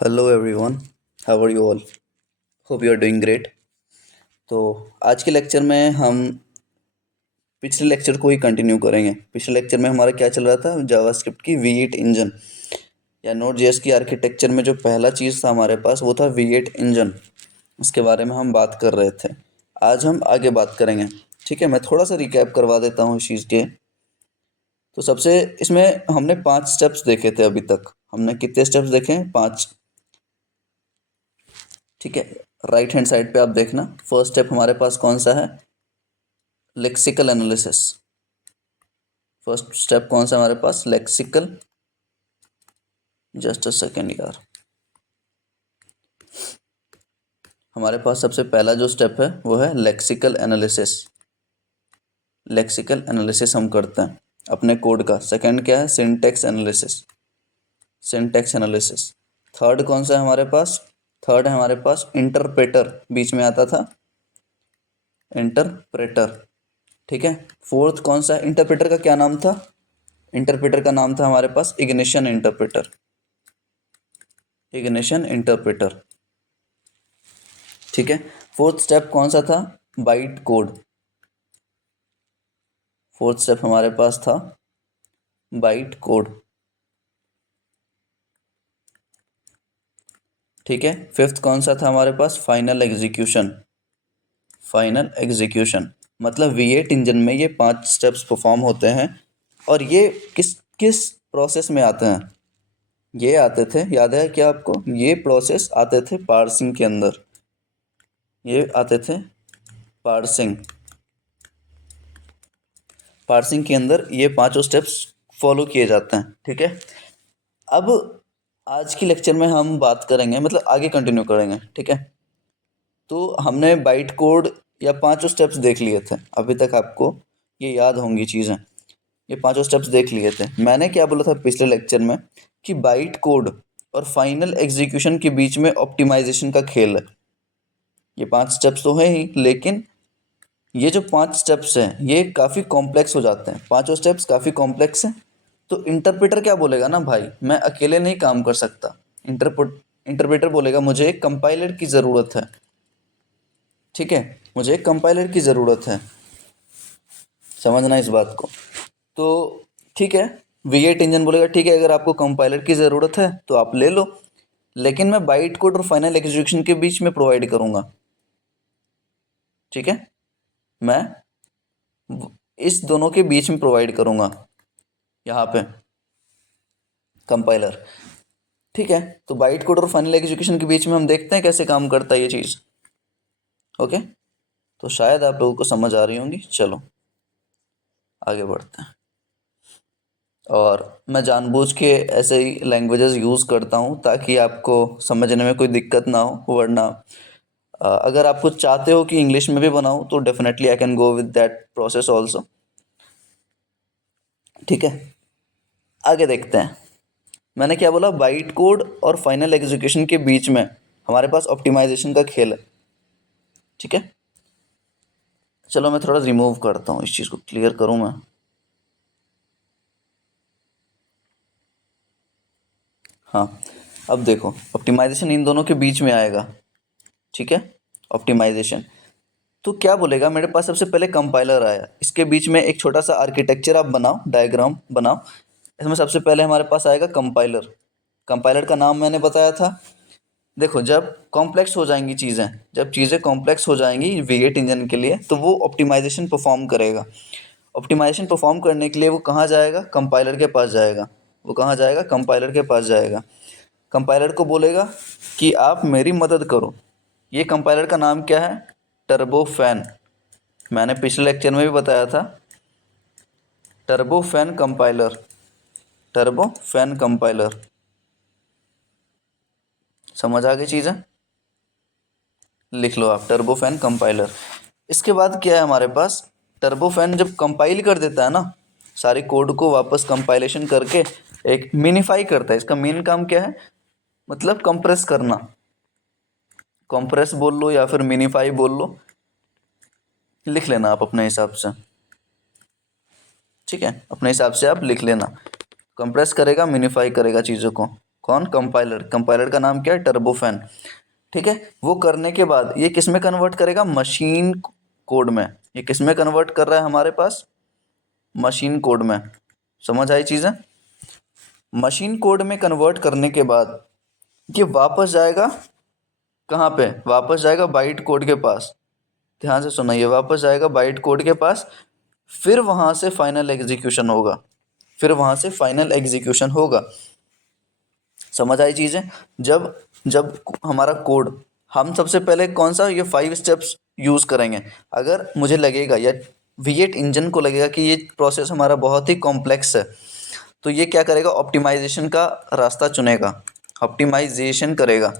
Hello everyone, how are you all? Hope you are doing great. तो आज के lecture में हम पिछले लेक्चर को ही कंटिन्यू करेंगे। पिछले लेक्चर में हमारा क्या चल रहा था? जावास्क्रिप्ट की V8 इंजन या नोड जेएस की आर्किटेक्चर में जो पहला चीज़ था हमारे पास वो था V8 इंजन। उसके बारे में हम बात कर रहे थे। आज हम आगे बात करेंगे। ठीक है, मैं थोड़ा सा रिकैप करवा देता हूँ इस चीज़ के। तो सबसे इसमें हमने 5 स्टेप्स देखे थे अभी तक। हमने कितने स्टेप्स देखे हैं? 5। ठीक है, राइट हैंड साइड पे आप देखना। फर्स्ट स्टेप हमारे पास कौन सा है? Lexical analysis. फर्स्ट स्टेप कौन सा हमारे पास? लेक्सिकल। जस्ट अ सेकेंड यार, हमारे पास सबसे पहला जो स्टेप है वो है लेक्सिकल एनालिसिस। लेक्सिकल एनालिसिस हम करते हैं अपने कोड का। सेकंड क्या है? Syntax analysis. Syntax analysis. Third कौन सा है हमारे पास? थर्ड है हमारे पास इंटरप्रेटर, बीच में आता था इंटरप्रेटर। ठीक है। फोर्थ कौन सा है? इंटरप्रेटर का क्या नाम था? इंटरप्रेटर का नाम था हमारे पास इग्निशन इंटरप्रेटर। Ignition interpreter. ठीक है। फोर्थ स्टेप कौन सा था? Byte code. फोर्थ स्टेप हमारे पास था बाइट कोड। ठीक है। फिफ्थ कौन सा था हमारे पास? Final execution. फाइनल एग्जीक्यूशन मतलब V8 इंजन में ये 5 स्टेप्स परफॉर्म होते हैं। और ये किस किस प्रोसेस में आते हैं? ये आते थे, याद है क्या आपको? ये प्रोसेस आते थे पार्सिंग के अंदर। ये आते थे पार्सिंग। पार्सिंग के अंदर ये पांचों स्टेप्स फॉलो किए जाते हैं। ठीक है। अब आज की लेक्चर में हम बात करेंगे, मतलब आगे कंटिन्यू करेंगे। ठीक है। तो हमने बाइट कोड या पांचों स्टेप्स देख लिए थे अभी तक। आपको ये याद होंगी चीज़ें। ये पांचों स्टेप्स देख लिए थे। मैंने क्या बोला था पिछले लेक्चर में कि बाइट कोड और फाइनल एग्जीक्यूशन के बीच में ऑप्टिमाइजेशन का खेल है। ये 5 स्टेप्स तो है ही, लेकिन ये जो 5 स्टेप्स हैं ये काफ़ी कॉम्प्लेक्स हो जाते हैं। पांचों स्टेप्स काफ़ी कॉम्प्लेक्स हैं। तो इंटरप्रेटर क्या बोलेगा ना, भाई मैं अकेले नहीं काम कर सकता। इंटरप्रेटर बोलेगा मुझे एक कंपाइलर की ज़रूरत है। ठीक है, मुझे एक कंपाइलर की ज़रूरत है। समझना इस बात को। तो ठीक है, V8 इंजन बोलेगा ठीक है, अगर आपको कंपाइलर की ज़रूरत है तो आप ले लो, लेकिन मैं बाइट कोड और फाइनल एग्जीक्यूशन के बीच में प्रोवाइड करूँगा। ठीक है, मैं इस दोनों के बीच में प्रोवाइड करूँगा यहाँ पे कंपाइलर। ठीक है। तो बाइट कोड और फाइनल एग्जीक्यूशन के बीच में हम देखते हैं कैसे काम करता है ये चीज़। ओके, तो शायद आप लोगों को समझ आ रही होंगी। चलो आगे बढ़ते हैं। और मैं जानबूझ के ऐसे ही लैंग्वेजेस यूज़ करता हूँ ताकि आपको समझने में कोई दिक्कत ना हो। वरना अगर आप कुछ चाहते हो कि इंग्लिश में भी बनाऊँ तो definitely I can go with that process also. ठीक है, आगे देखते हैं। मैंने क्या बोला? बाइट कोड और फाइनल एग्जीक्यूशन के बीच में हमारे पास ऑप्टिमाइजेशन का खेल है। ठीक है, चलो मैं थोड़ा रिमूव करता हूँ, इस चीज़ को क्लियर करूँ मैं। हाँ, अब देखो ऑप्टिमाइजेशन इन दोनों के बीच में आएगा। ठीक है, ऑप्टिमाइजेशन तो क्या बोलेगा? मेरे पास सबसे पहले कंपाइलर आया, इसके बीच में एक छोटा सा आर्किटेक्चर आप बनाओ, डायग्राम बनाओ। इसमें सबसे पहले हमारे पास आएगा कंपाइलर। कंपाइलर का नाम मैंने बताया था। देखो जब कॉम्प्लेक्स हो जाएंगी चीज़ें, जब चीज़ें कॉम्प्लेक्स हो जाएंगी V8 इंजन के लिए, तो वो ऑप्टिमाइजेशन परफॉर्म करेगा। ऑप्टिमाइजेशन परफॉर्म करने के लिए वो कहाँ जाएगा? कंपाइलर के पास जाएगा। वो कहाँ जाएगा? कंपाइलर के पास जाएगा। कंपाइलर को बोलेगा कि आप मेरी मदद करो। ये कंपाइलर का नाम क्या है? टर्बोफैन। मैंने पिछले लेक्चर में भी बताया था, टर्बोफैन कंपाइलर। टर्बोफैन कंपाइलर, समझ आ गई चीज़ें? लिख लो आप, टर्बोफैन कंपाइलर। इसके बाद क्या है हमारे पास? टर्बोफैन जब कंपाइल कर देता है ना, सारे कोड को वापस कंपाइलेशन करके एक मिनीफाई करता है। इसका मेन काम क्या है? मतलब कंप्रेस करना। कंप्रेस बोल लो या फिर मिनीफाई बोल लो, लिख लेना आप अपने हिसाब से। ठीक है, अपने हिसाब से आप लिख लेना। कंप्रेस करेगा, मिनीफाई करेगा चीज़ों को। कौन? कंपाइलर। कंपाइलर का नाम क्या है? टर्बोफैन। ठीक है, वो करने के बाद ये किस में कन्वर्ट करेगा? मशीन कोड में। ये किस में कन्वर्ट कर रहा है हमारे पास? मशीन कोड में। समझ आई चीज़ें? मशीन कोड में कन्वर्ट करने के बाद ये वापस जाएगा कहाँ पे? वापस जाएगा बाइट कोड के पास। ध्यान से सुना, ये वापस जाएगा बाइट कोड के पास, फिर वहाँ से फाइनल एग्जीक्यूशन होगा। फिर वहाँ से फाइनल एग्जीक्यूशन होगा। समझ आई चीज़ें? जब जब हमारा कोड, हम सबसे पहले कौन सा ये 5 स्टेप्स यूज़ करेंगे। अगर मुझे लगेगा या V8 इंजन को लगेगा कि ये प्रोसेस हमारा बहुत ही कॉम्प्लेक्स है, तो ये क्या करेगा? ऑप्टिमाइजेशन का रास्ता चुनेगा, ऑप्टिमाइजेशन करेगा।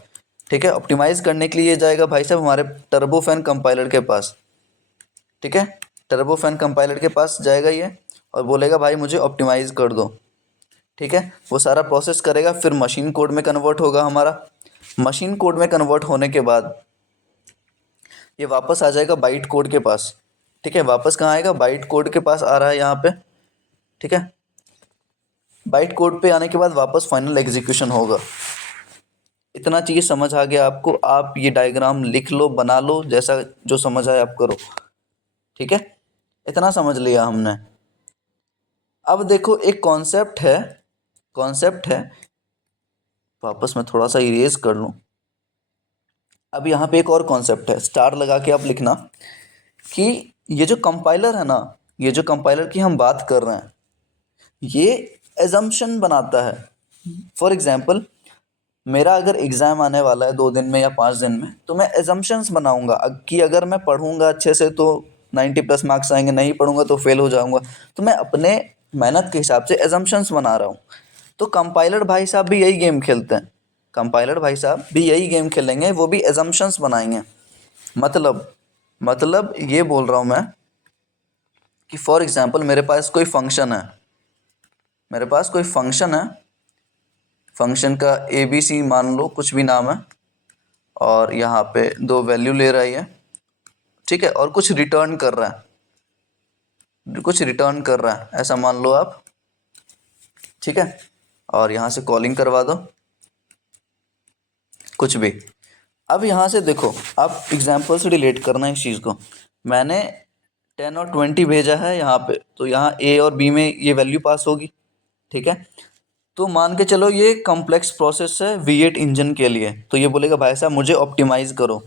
ठीक है, ऑप्टिमाइज करने के लिए जाएगा भाई साहब हमारे टर्बोफैन कंपाइलर के पास। ठीक है, टर्बोफैन कंपाइलर के पास जाएगा ये और बोलेगा भाई मुझे ऑप्टिमाइज कर दो। ठीक है, वो सारा प्रोसेस करेगा, फिर मशीन कोड में कन्वर्ट होगा हमारा। मशीन कोड में कन्वर्ट होने के बाद ये वापस आ जाएगा बाइट कोड के पास। ठीक है, वापस कहाँ आएगा? बाइट कोड के पास आ रहा है यहाँ पे। ठीक है, बाइट कोड पे आने के बाद वापस फाइनल एग्जीक्यूशन होगा। इतना चीज़ समझ आ गया आपको? आप ये डायग्राम लिख लो, बना लो, जैसा जो समझ आए आप करो। ठीक है, इतना समझ लिया हमने। अब देखो एक कॉन्सेप्ट है, कॉन्सेप्ट है, वापस मैं थोड़ा सा इरेज कर लूँ। अब यहाँ पे एक और कॉन्सेप्ट है, स्टार लगा के आप लिखना कि ये जो कंपाइलर है ना, ये जो कंपाइलर की हम बात कर रहे हैं, ये एजम्पशन बनाता है। फॉर एग्जाम्पल, मेरा अगर एग्ज़ाम आने वाला है 2 दिन में या 5 दिन में, तो मैं एजम्पशंस बनाऊंगा कि अगर मैं पढ़ूंगा अच्छे से तो 90+ मार्क्स आएंगे, नहीं पढ़ूंगा तो फेल हो जाऊंगा। तो मैं अपने मेहनत के हिसाब से एजम्पशंस बना रहा हूँ। तो कंपाइलर भाई साहब भी यही गेम खेलते हैं। कंपाइलर भाई साहब भी यही गेम खेलेंगे, वो भी एजम्पशंस बनाएंगे। मतलब ये बोल रहा हूँ मैं कि फॉर एग्जांपल मेरे पास कोई फंक्शन है, मेरे पास कोई फंक्शन है, फंक्शन का ABC मान लो, कुछ भी नाम है, और यहाँ पे 2 वैल्यू ले रहा है ये। ठीक है, और कुछ रिटर्न कर रहा है, कुछ रिटर्न कर रहा है, ऐसा मान लो आप। ठीक है, और यहाँ से कॉलिंग करवा दो, कुछ भी। अब यहाँ से देखो, आप एग्जाम्पल से रिलेट करना इस चीज़ को। मैंने 10 और 20 भेजा है यहाँ पे, तो यहाँ A और B में ये वैल्यू पास होगी। ठीक है, तो मान के चलो ये कॉम्प्लेक्स प्रोसेस है V8 इंजन के लिए, तो ये बोलेगा भाई साहब मुझे ऑप्टिमाइज़ करो।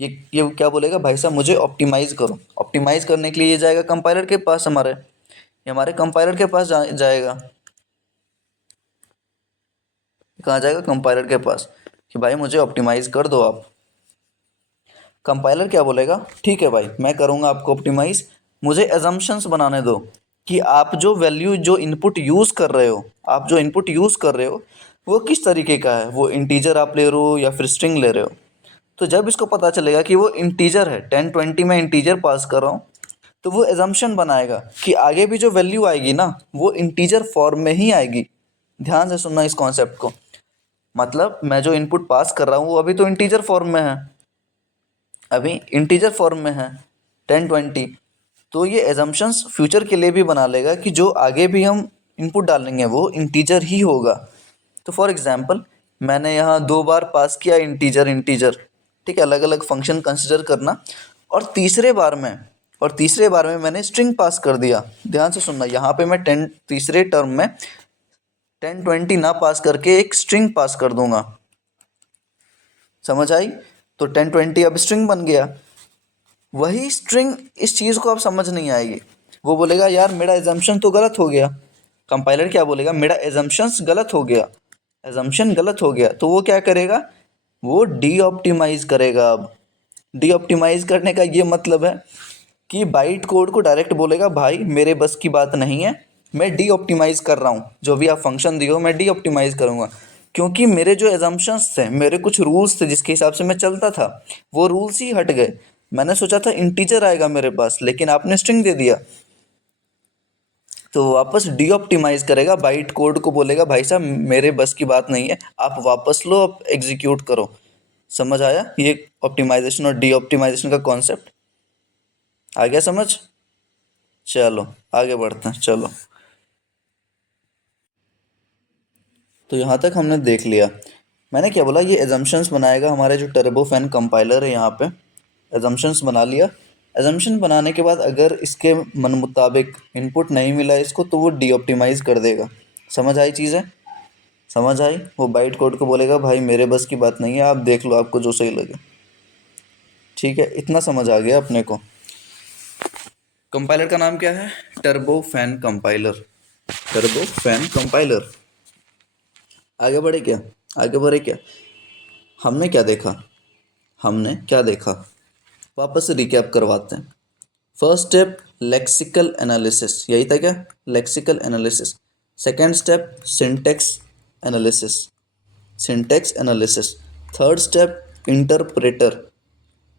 ये क्या बोलेगा? भाई साहब मुझे ऑप्टिमाइज़ करो। ऑप्टिमाइज़ करने के लिए ये जाएगा कंपाइलर के पास हमारे, ये हमारे कंपाइलर के पास जाएगा। कहाँ जाएगा? कंपाइलर के पास, कि भाई मुझे ऑप्टिमाइज़ कर दो आप। कंपाइलर क्या बोलेगा? ठीक है भाई, मैं करूँगा आपको ऑप्टिमाइज़, मुझे एजम्पशंस बनाने दो कि आप जो वैल्यू, जो इनपुट यूज़ कर रहे हो, आप जो इनपुट यूज़ कर रहे हो वो किस तरीके का है, वो इंटीजर आप ले रहे हो या फिर स्ट्रिंग ले रहे हो। तो जब इसको पता चलेगा कि वो इंटीजर है, 10 20 में इंटीजर पास कर रहा हूँ, तो वो एजम्पशन बनाएगा कि आगे भी जो वैल्यू आएगी ना, वो इंटीजर फॉर्म में ही आएगी। ध्यान से सुनना इस कॉन्सेप्ट को। मतलब मैं जो इनपुट पास कर रहा हूँ वो अभी तो इंटीजर फॉर्म में है, अभी इंटीजर फॉर्म में है 10 20। तो ये एजम्पशंस फ्यूचर के लिए भी बना लेगा कि जो आगे भी हम इनपुट डालेंगे वो इंटीजर ही होगा। तो फॉर एग्जांपल मैंने यहाँ 2 बार पास किया इंटीजर इंटीजर। ठीक है, अलग अलग फंक्शन कंसिडर करना। और तीसरे बार में मैंने स्ट्रिंग पास कर दिया। ध्यान से सुनना, यहाँ पे मैं तीसरे टर्म में 10 20 ना पास करके एक स्ट्रिंग पास कर दूंगा। समझ आई? तो 10 20 अब स्ट्रिंग बन गया। वही स्ट्रिंग इस चीज़ को अब समझ नहीं आएगी, वो बोलेगा यार मेरा एजम्पशन तो गलत हो गया। कंपाइलर क्या बोलेगा? मेरा एजम्पशंस गलत हो गया, एजम्पशन गलत हो गया। तो वो क्या करेगा? वो डी ऑप्टिमाइज करेगा। अब डी ऑप्टिमाइज करने का ये मतलब है कि बाइट कोड को डायरेक्ट बोलेगा भाई मेरे बस की बात नहीं है, मैं डी ऑप्टिमाइज कर रहा हूँ, जो भी आप फंक्शन दिए हो मैं डी ऑप्टिमाइज करूँगा। क्योंकि मेरे जो एजम्पशंस थे, मेरे कुछ रूल्स थे जिसके हिसाब से मैं चलता था, वो रूल्स ही हट गए। मैंने सोचा था इंटीजर आएगा मेरे पास, लेकिन आपने स्ट्रिंग दे दिया। तो वापस डी ऑप्टिमाइज करेगा, बाइट कोड को बोलेगा भाई साहब मेरे बस की बात नहीं है, आप वापस लो, आप एग्जीक्यूट करो। समझ आया ये ऑप्टिमाइजेशन और डी ऑप्टिमाइजेशन का कॉन्सेप्ट? आ गया समझ? चलो आगे बढ़ते हैं, चलो। तो यहाँ तक हमने देख लिया। मैंने क्या बोला, ये एजम्पशंस बनाएगा हमारे जो टर्बोफैन कंपाइलर है। यहाँ पे एजम्पशंस बना लिया। एजम्पशन बनाने के बाद अगर इसके मन मुताबिक इनपुट नहीं मिला इसको, तो वो डी ऑप्टिमाइज कर देगा। समझ आई चीज़ें? समझ आई? वो बाइट कोड को बोलेगा भाई मेरे बस की बात नहीं है, आप देख लो आपको जो सही लगे। ठीक है, इतना समझ आ गया अपने को। कंपाइलर का नाम क्या है? Turbofan compiler. Turbofan compiler. आगे बढ़े क्या? आगे बढ़े क्या? हमने क्या देखा? हमने क्या देखा? वापस से रिकैप करवाते हैं। फर्स्ट स्टेप लेक्सिकल एनालिसिस, यही था क्या? Lexical analysis. Second step syntax analysis, syntax analysis. Third step interpreter.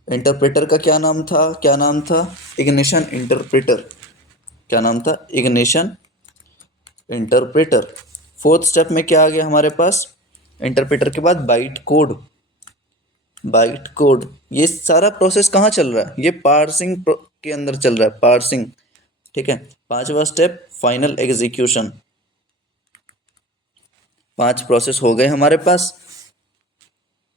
Interpreter का क्या नाम था? क्या नाम था? Ignition interpreter. क्या नाम था? Ignition interpreter. फोर्थ स्टेप में क्या आ गया हमारे पास? इंटरप्रेटर के बाद बाइट कोड। Byte code. ये सारा प्रोसेस कहाँ चल रहा है? ये पार्सिंग के अंदर चल रहा है, पार्सिंग। ठीक है। पांचवा स्टेप फाइनल एग्जीक्यूशन। 5 प्रोसेस हो गए हमारे पास।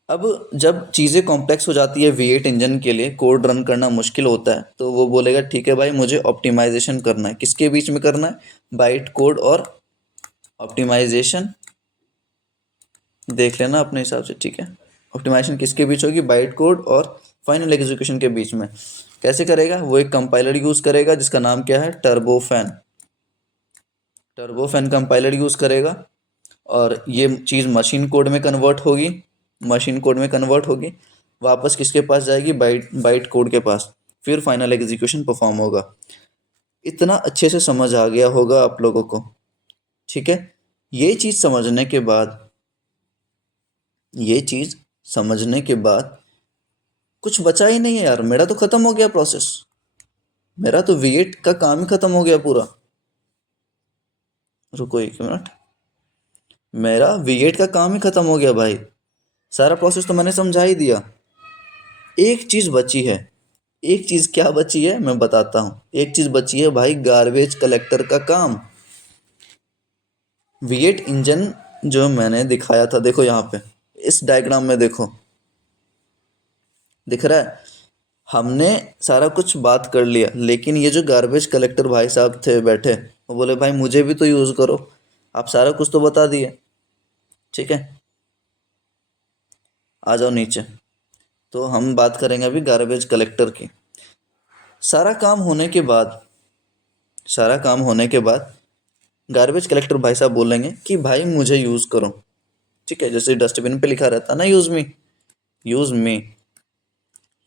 अब जब चीज़ें कॉम्प्लेक्स हो जाती है V8 इंजन के लिए, कोड रन करना मुश्किल होता है, तो वो बोलेगा ठीक है भाई मुझे ऑप्टिमाइजेशन करना है। किसके बीच में करना है? बाइट कोड और ऑप्टिमाइजेशन। देख लेना अपने हिसाब से। ठीक है, ऑप्टिमाइजेशन किसके बीच होगी? बाइट कोड और फाइनल एग्जीक्यूशन के बीच में। कैसे करेगा? वो एक कंपाइलर यूज़ करेगा जिसका नाम क्या है? टर्बोफैन। टर्बोफैन कंपाइलर यूज़ करेगा और ये चीज़ मशीन कोड में कन्वर्ट होगी। मशीन कोड में कन्वर्ट होगी, वापस किसके पास जाएगी? बाइट बाइट कोड के पास। फिर फाइनल एग्जीक्यूशन परफॉर्म होगा। इतना अच्छे से समझ आ गया होगा आप लोगों को। ठीक है, ये चीज़ समझने के बाद, ये चीज़ समझने के बाद कुछ बचा ही नहीं है यार। मेरा तो खत्म हो गया प्रोसेस। मेरा तो V8 का काम ही खत्म हो गया पूरा। रुको एक मिनट, मेरा V8 का काम ही खत्म हो गया भाई। सारा प्रोसेस तो मैंने समझा ही दिया। एक चीज़ बची है। एक चीज़ क्या बची है मैं बताता हूँ। एक चीज़ बची है भाई, गार्बेज कलेक्टर का काम। V8 इंजन जो मैंने दिखाया था, देखो यहाँ पे इस डायग्राम में देखो, दिख रहा है? हमने सारा कुछ बात कर लिया, लेकिन ये जो गार्बेज कलेक्टर भाई साहब थे बैठे, वो बोले भाई मुझे भी तो यूज़ करो। आप सारा कुछ तो बता दिए। ठीक है, आ जाओ नीचे। तो हम बात करेंगे अभी गार्बेज कलेक्टर की। सारा काम होने के बाद, सारा काम होने के बाद गार्बेज कलेक्टर भाई साहब बोलेंगे कि भाई मुझे यूज़ करो। ठीक है, जैसे डस्टबिन पे लिखा रहता है ना, यूज़ मी, यूज़ मी।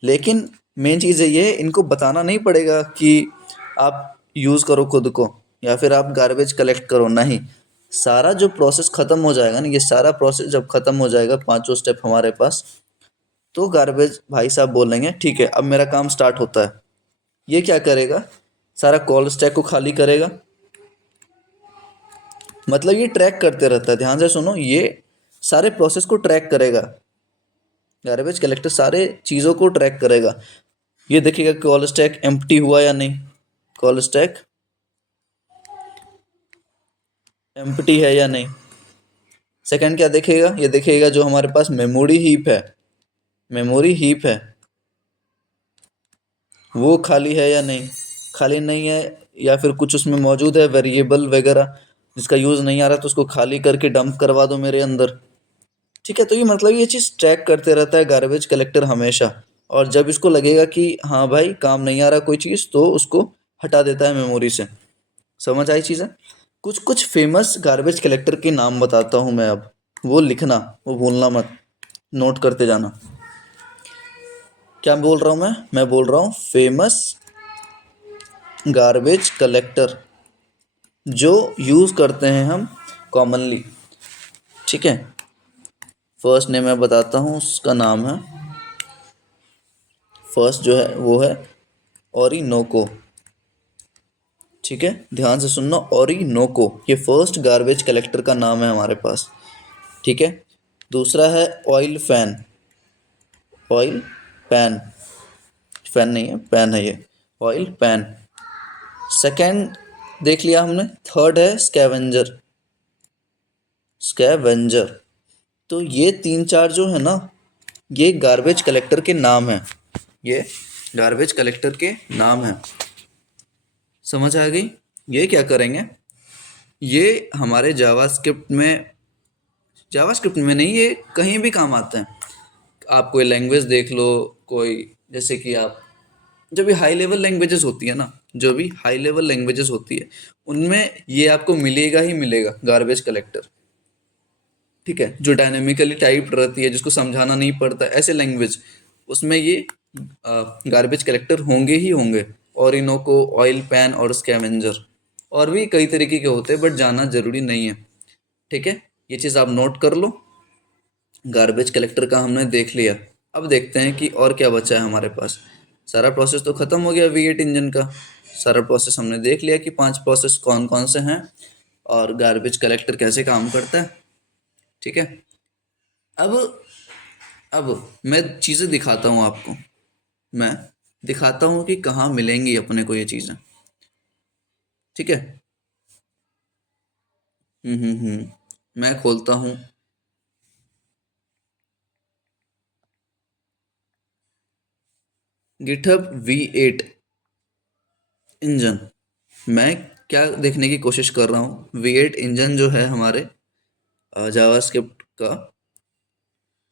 लेकिन मेन चीज़ ये है, इनको बताना नहीं पड़ेगा कि आप यूज़ करो खुद को या फिर आप गार्बेज कलेक्ट करो, नहीं। सारा जो प्रोसेस ख़त्म हो जाएगा ना, ये सारा प्रोसेस जब ख़त्म हो जाएगा, पांचों स्टेप हमारे पास, तो गार्बेज भाई साहब बोलेंगे ठीक है अब मेरा काम स्टार्ट होता है। ये क्या करेगा? सारा कॉल स्टैक को खाली करेगा। मतलब ये ट्रैक करते रहता है, ध्यान से सुनो, ये सारे प्रोसेस को ट्रैक करेगा। गार्बेज कलेक्टर सारे चीज़ों को ट्रैक करेगा। ये देखिएगा कॉल स्टैक एम्प्टी हुआ या नहीं, कॉल स्टैक एम्प्टी है या नहीं। सेकंड क्या देखेगा? ये देखेगा जो हमारे पास मेमोरी हीप है, मेमोरी हीप है वो खाली है या नहीं। खाली नहीं है या फिर कुछ उसमें मौजूद है वेरिएबल वगैरह जिसका यूज़ नहीं आ रहा, तो उसको खाली करके डंप करवा दो मेरे अंदर। ठीक है, तो ये मतलब ये चीज़ ट्रैक करते रहता है गार्बेज कलेक्टर हमेशा। और जब इसको लगेगा कि हाँ भाई काम नहीं आ रहा कोई चीज़, तो उसको हटा देता है मेमोरी से। समझ आई चीज़ें? कुछ कुछ फेमस गार्बेज कलेक्टर के नाम बताता हूँ मैं अब, वो लिखना, वो भूलना मत, नोट करते जाना। क्या बोल रहा हूँ मैं बोल रहा हूँ फेमस गार्बेज कलेक्टर जो यूज़ करते हैं हम कॉमनली। ठीक है, फर्स्ट नेम मैं बताता हूँ, उसका नाम है, फर्स्ट जो है वो है ओरिनोको। ठीक है, ध्यान से सुनना, ओरिनोको, ये फर्स्ट गार्बेज कलेक्टर का नाम है हमारे पास। ठीक है, दूसरा है oil fan. Oil pan, fan नहीं है, पैन है ये, ऑयल पैन। सेकंड देख लिया हमने। थर्ड है स्कैवेंजर। स्कैवेंजर। तो ये 3-4 जो है ना, ये गार्बेज कलेक्टर के नाम है। ये गार्बेज कलेक्टर के नाम है। समझ आ गई? ये क्या करेंगे, ये हमारे जावास्क्रिप्ट में नहीं, ये कहीं भी काम आते हैं। आप कोई लैंग्वेज देख लो, कोई जैसे कि आप जो भी हाई लेवल लैंग्वेजेस होती है ना, जो भी हाई लेवल लैंग्वेजेस होती है, उनमें ये आपको मिलेगा ही मिलेगा गार्बेज कलेक्टर। ठीक है, जो डायनेमिकली टाइप रहती है, जिसको समझाना नहीं पड़ता, ऐसे लैंग्वेज, उसमें ये गार्बेज कलेक्टर होंगे ही होंगे। ऑरिनोको, ऑयल पैन और स्कैवेंजर, और भी कई तरीके के होते हैं, बट जानना जरूरी नहीं है। ठीक है, ये चीज़ आप नोट कर लो। गार्बेज कलेक्टर का हमने देख लिया। अब देखते हैं कि और क्या बचा है हमारे पास। सारा प्रोसेस तो ख़त्म हो गया V8 इंजन का। सारा प्रोसेस हमने देख लिया कि 5 प्रोसेस कौन कौन से हैं और गार्बेज कलेक्टर कैसे काम करता है। ठीक है, अब अब मैं चीज़ें दिखाता हूँ आपको। मैं दिखाता हूँ कि कहाँ मिलेंगी अपने को ये चीज़ें। ठीक है। मैं खोलता हूँ। GitHub V8 engine. मैं क्या देखने की कोशिश कर रहा हूँ, V8 इंजन जो है हमारे जावास्क्रिप्ट का,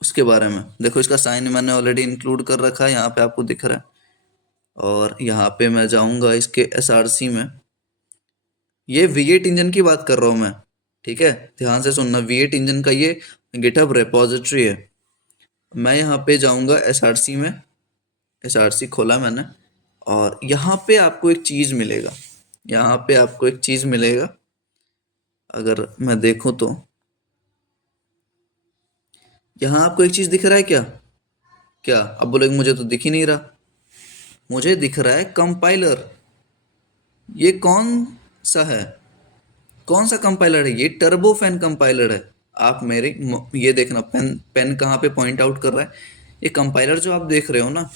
उसके बारे में देखो। इसका साइन मैंने ऑलरेडी इंक्लूड कर रखा है, यहाँ पे आपको दिख रहा है। और यहाँ पे मैं जाऊँगा इसके SRC में। ये V8 इंजन की बात कर रहा हूँ मैं। ठीक है, ध्यान से सुनना। V8 इंजन का ये गिटहब रेपोजिटरी है। मैं यहाँ पे जाऊँगा SRC में। SRC खोला मैंने, और यहाँ पे आपको एक चीज़ मिलेगा। यहाँ पे आपको एक चीज़ मिलेगा, अगर मैं देखूँ तो यहाँ आपको एक चीज़ दिख रहा है क्या? क्या अब बोलोगे मुझे तो दिख ही नहीं रहा। मुझे दिख रहा है कंपाइलर। ये कौन सा है? कौन सा कंपाइलर है? ये टर्बोफैन कंपाइलर है। आप मेरे ये देखना, पेन पेन कहाँ पे पॉइंट आउट कर रहा है। ये कंपाइलर जो आप देख रहे हो ना,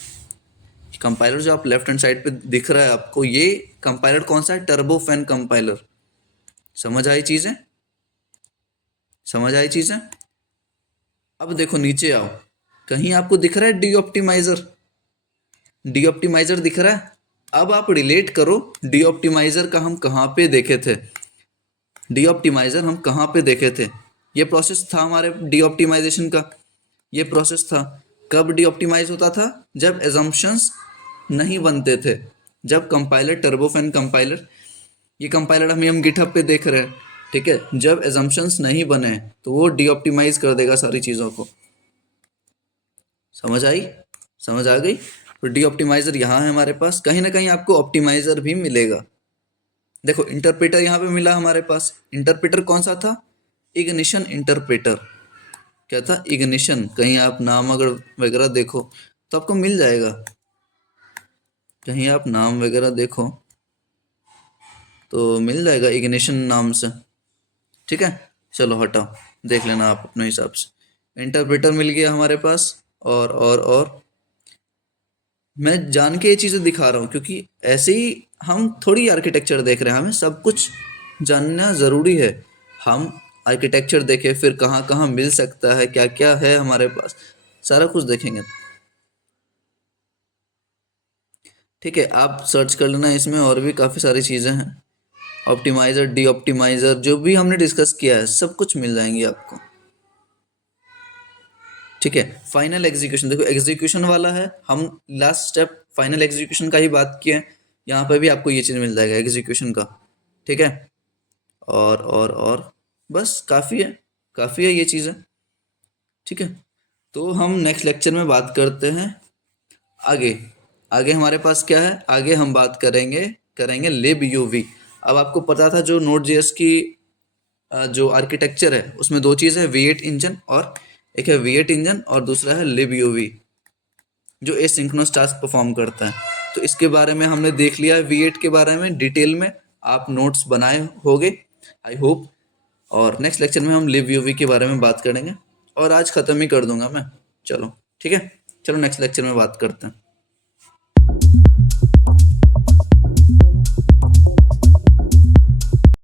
कंपाइलर जो आप लेफ्ट हैंड साइड पे दिख रहा है आपको, ये कंपाइलर कौन सा है? Turbofan compiler. समझ आई चीज़ें? समझ आई चीज़ें? अब देखो नीचे आओ, कहीं आपको दिख रहा है डी ऑप्टिमाइजर? डी ऑप्टिमाइजर दिख रहा है? अब आप रिलेट करो, डी ऑप्टिमाइजर का हम कहाँ पे देखे थे? डी ऑप्टिमाइजर हम कहाँ पे देखे थे? ये प्रोसेस था हमारे डी ऑप्टिमाइजेशन का। ये प्रोसेस था। कब डी ऑप्टिमाइज होता था? जब एजम्पशंस नहीं बनते थे। जब कंपाइलर, टर्बोफैन कंपाइलर, ये कंपाइलर हम गिटहब पे देख रहे हैं। ठीक है, जब एजम्पशंस नहीं बने तो वो डी ऑप्टिमाइज कर देगा सारी चीज़ों को। समझ आई? समझ आ गई? तो डी ऑप्टिमाइजर यहाँ है हमारे पास। कहीं ना कहीं आपको ऑप्टिमाइजर भी मिलेगा। देखो इंटरप्रेटर यहाँ पे मिला हमारे पास। इंटरप्रेटर कौन सा था? Ignition interpreter. क्या था? इग्निशन। कहीं आप नाम अगर वगैरह देखो तो आपको मिल जाएगा। कहीं आप नाम वगैरह देखो तो मिल जाएगा इग्निशन नाम से। ठीक है, चलो हटाओ, देख लेना आप अपने हिसाब से। इंटरप्रेटर मिल गया हमारे पास। और मैं जान के ये चीज़ें दिखा रहा हूँ क्योंकि ऐसे ही हम थोड़ी आर्किटेक्चर देख रहे हैं, हमें सब कुछ जानना ज़रूरी है। हम आर्किटेक्चर देखें, फिर कहाँ कहाँ मिल सकता है, क्या क्या है हमारे पास, सारा कुछ देखेंगे। ठीक है, आप सर्च कर लेना, इसमें और भी काफ़ी सारी चीज़ें हैं। ऑप्टिमाइज़र, डी ऑप्टिमाइज़र, जो भी हमने डिस्कस किया है सब कुछ मिल जाएंगी आपको। ठीक है, फाइनल एग्जीक्यूशन देखो, एग्जीक्यूशन वाला है। हम लास्ट स्टेप फाइनल एग्जीक्यूशन का ही बात किए हैं। यहाँ पे भी आपको ये चीज़ मिल जाएगा एग्जीक्यूशन का। ठीक है, और बस काफ़ी है ये चीज़ें। ठीक है, तो हम नेक्स्ट लेक्चर में बात करते हैं आगे। आगे हमारे पास क्या है? आगे हम बात करेंगे करेंगे libuv। अब आपको पता था जो Node.js की जो आर्किटेक्चर है उसमें दो चीज़ है, V8 इंजन, और एक है V8 इंजन और दूसरा है libuv, जो एसिंक्रोनस टास्क परफॉर्म करता है। तो इसके बारे में हमने देख लिया है, V8 के बारे में डिटेल में। आप नोट्स बनाए होगे आई होप। और नेक्स्ट लेक्चर में हम libuv के बारे में बात करेंगे, और आज ख़त्म ही कर दूंगा मैं। चलो ठीक है, चलो नेक्स्ट लेक्चर में बात करते हैं।